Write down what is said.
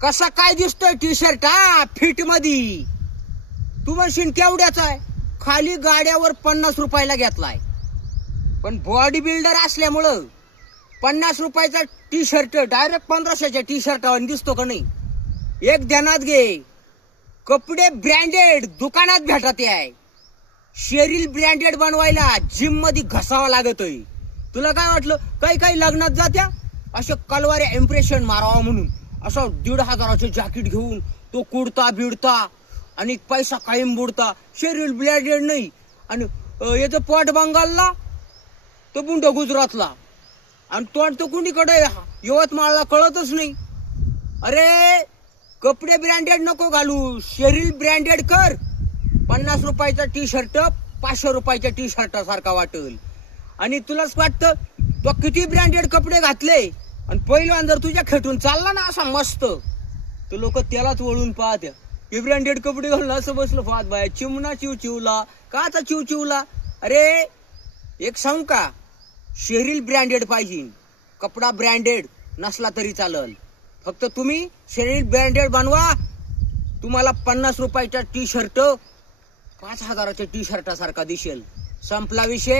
कसा काय दिसतोय टी शर्ट हा फिट मध्ये? तू म्हणशील केवढ्याचा आहे? खाली गाड्यावर 50 रुपयाला घेतलाय. पण बॉडी बिल्डर असल्यामुळं 50 रुपयाचा टी शर्ट डायरेक्ट 1500च्या टी शर्टावर दिसतो का नाही? एक ध्यानात घे, कपडे ब्रँडेड दुकानात भेटत आहे. शरीर ब्रँडेड बनवायला जिम मध्ये घसावा लागतोय. तुला काय वाटलं काही काही लग्नात जात्या असे कलवारे इम्प्रेशन मारावा म्हणून असं 1,500चे जॅकेट घेऊन तो कुडता बिडता आणि पैसा कायम बुडता. शरीर ब्रँडेड नाही आणि याचं पोट बंगालला तो बुंड गुजरातला आणि तोंड तो कुणीकडे यवतमाळला कळतच नाही. अरे कपडे ब्रँडेड नको घालू, शरीर ब्रँडेड कर. 50 रुपयाचा टी शर्ट 500 रुपयाच्या टी शर्टा सारखा वाटेल. आणि तुलाच वाटतं तो किती ब्रँडेड कपडे घातले आणि पहिल्यांदा जर तुझ्या खेटून चालला ना असा मस्त, तर लोक त्यालाच वळून पाहत. हे ब्रँडेड कपडे घालून असं बसलं पाहत बाय, चिमणा चिवचिवला काचा चिवचिवला. अरे एक सांगू का, शरीर ब्रँडेड पाहिजे, कपडा ब्रँडेड नसला तरी चालल. फक्त तुम्ही शरीर ब्रँडेड बनवा. तुम्हाला 50 रुपयाचा टी शर्ट 5,000च्या टी शर्टासारखा दिसेल. संपला विषय.